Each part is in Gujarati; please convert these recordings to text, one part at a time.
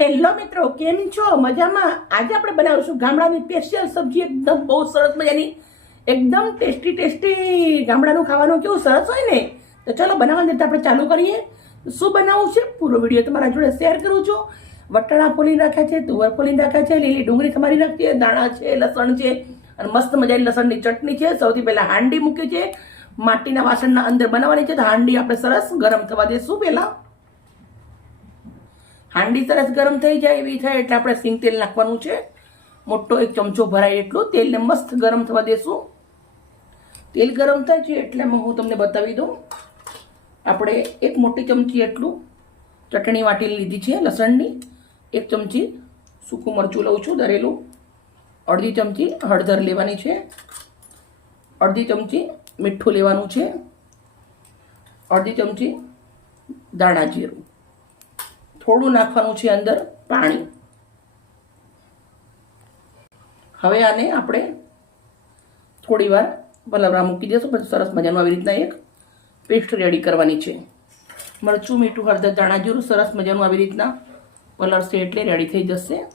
હેલો મિત્રો કેમ છો? મજામાં? આજે આપણે બનાવીશું ગામડાની સ્પેશિયલ સબ્જી. એકદમ બહુ સરસ મજાની, એકદમ ટેસ્ટી ટેસ્ટી ગામડાનું ખાવાનું. કેવું સરસ હોય ને? તો ચલો બનાવવાની રીતે આપણે ચાલુ કરીએ. શું બનાવવું છે? પૂરો વીડિયો તમારા જોડે શેર કરું છું. વટાણા ફોલી રાખ્યા છે, તુવર ફોલી રાખ્યા છે, લીલી ડુંગળી તમારી રાખી છે દાણા છે, લસણ છે, અને મસ્ત મજાની લસણની ચટણી છે. સૌથી પહેલાં હાંડી મૂકી છે માટીના વાસણના અંદર બનાવવાની છે. તો હાંડી આપણે સરસ ગરમ થવા દઈશું પહેલા. હાંડી સરસ ગરમ થઈ જાય એવી થાય એટલે આપણે સિંગ તેલ નાખવાનું છે. મોટો એક ચમચો ભરાય એટલું. તેલને મસ્ત ગરમ થવા દેશું. તેલ ગરમ થાય છે એટલે હું તમને બતાવી દઉં. આપણે એક મોટી ચમચી એટલું ચટણી વાટી લીધી છે લસણની. એક ચમચી સૂકું મરચું લઉં છું, દરેલું. અડધી ચમચી હળદર લેવાની છે. અડધી ચમચી મીઠું લેવાનું છે. અડધી ચમચી દાણા જીરું. થોડું નાખવાનું છે અંદર પાણી. હવે આને આપણે થોડી વાર પલવરા મૂકી દેશું પછી સરસ મજાનું આવી રીતના એક પેસ્ટ રેડી કરવાની છે. મરચું, મીઠું, હળદર દાણા જીરું સરસ મજાનું આવી રીતના પલળશે એટલે રેડી થઈ જશે.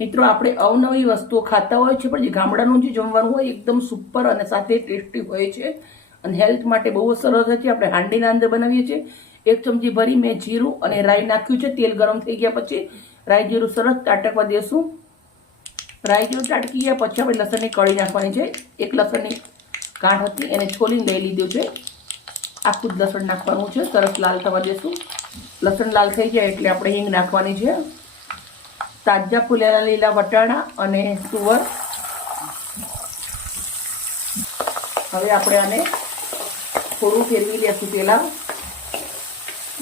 મિત્રો, આપણે અવનવી વસ્તુઓ ખાતા હોય છે, પણ જે ગામડાનું જે જમવાનું હોય, એકદમ સુપર અને સાથે ટેસ્ટી હોય છે. અને હેલ્થ માટે બહુ જ સરસ છે આપણે હાંડીના અંદર બનાવીએ છીએ. એક ચમચી ભરી મેં જીરું અને રાઈ નાખ્યું છે. તેલ ગરમ થઈ ગયા પછી રાઈ જીરું સરસ તાટકવા દેશું. રાઈ જીરું તાટકી ગયા પછી આપણે લસણની કળી નાખવાની છે. એક લસણની ગાંઠ હતી, એને છોલીને લઈ લીધું છે. આખું જ લસણ નાખવાનું છે. સરસ લાલ થવા દેશું. લસણ લાલ થઈ જાય એટલે આપણે હિંગ નાખવાની છે. તાજા ફૂલેલા લીલા વટાણા અને સુવર હવે આપણે આને થોડું ફેરવી લેશું પહેલાં.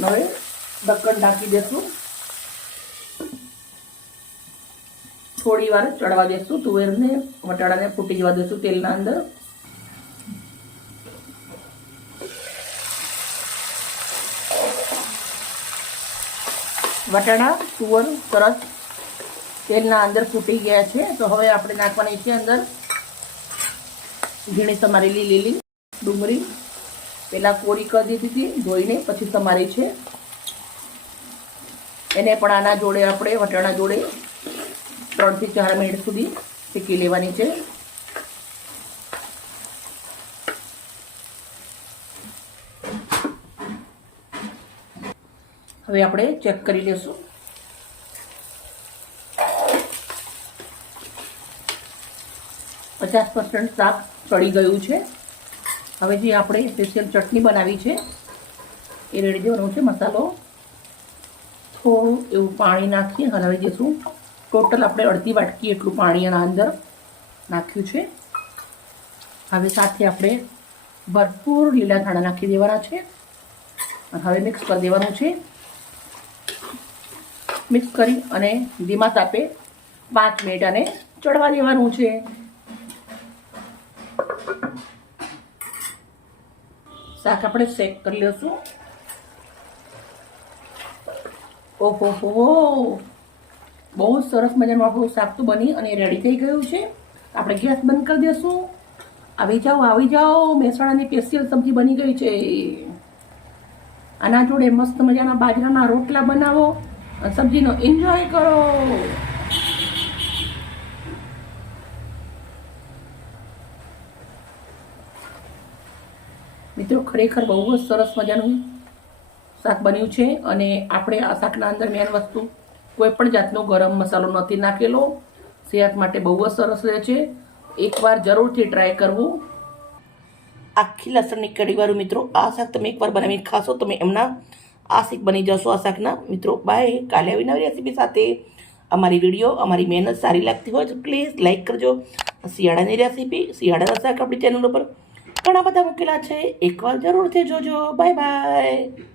હવે ઢક્કન ઢાંકી દેશું. થોડી વાર ચડવા દેશું. તુવેરને, વટાણાને ફૂટી જવા દેશું તેલના અંદર. વટાણા, તુવર, સરસ તેલના અંદર ફૂટી ગયા છે. તો હવે આપણે નાખવાની છે અંદર. ઝીણી સમારેલી લીલી ડુંગળી. પહેલાં કોરી કરી દીધી હતી, ધોઈને પછી તમારે છે. એને પણ આના જોડે આપણે, વટાણા જોડે ત્રણથી ચાર મિનિટ સુધી શેકી લેવાની છે. હવે આપણે ચેક કરી લેશું. પચાસ પર્સન્ટ શાક ચડી ગયું છે. હવે જે આપણે સ્પેશિયલ ચટણી બનાવી છે, એ રેડી દેવાનો છે. મસાલો થોડું એવું પાણી નાખીએ હલાવી દઈશું ટોટલ આપણે અડધી વાટકી એટલું પાણી એના અંદર નાખ્યું છે. હવે સાથે આપણે ભરપૂર લીલા ધાણા નાખી દેવાના છે. હવે મિક્સ કરી દેવાનું છે. મિક્સ કરી અને ધીમા તાપે પાંચ મિનિટ અને ચડવા દેવાનું છે. શાક આપણે શેક કરી લઈશું ઓહો હો. બહુ સરસ મજાનું આપણું શાક તો બની અને રેડી થઈ ગયું છે. આપણે ગેસ બંધ કરી દઈશું આવી જાઓ આવી જાઓ. મહેસાણાની સ્પેશિયલ સબ્જી બની ગઈ છે. આના જોડે મસ્ત મજાના બાજરાના રોટલા બનાવો અને સબ્જીનો એન્જોય કરો. મિત્રો, ખરેખર બહુ જ સરસ મજાનું શાક બન્યું છે અને આપણે આ શાકના અંદર મેન વસ્તુ કોઈ પણ જાતનો ગરમ મસાલો નથી નાખેલો. સેહત માટે બહુ જ સરસ રહે છે. એકવાર જરૂરથી ટ્રાય કરવું. આખી લસણની કઢીવાળું મિત્રો, આ શાક તમે એકવાર બનાવીને ખાશો, તમે એમના આ શીખ બની જશો આ શાકના. મિત્રો બાય કાલે આવી નવી રેસીપી સાથે અમારી વીડિયો અમારી મહેનત સારી લાગતી હોય તો પ્લીઝ લાઇક કરજો. શિયાળાની રેસીપી શિયાળાના શાક આપણી ચેનલ ઉપર ઘણા બધા મૂકેલા છે એકવાર જરૂરથી જોજો બાય બાય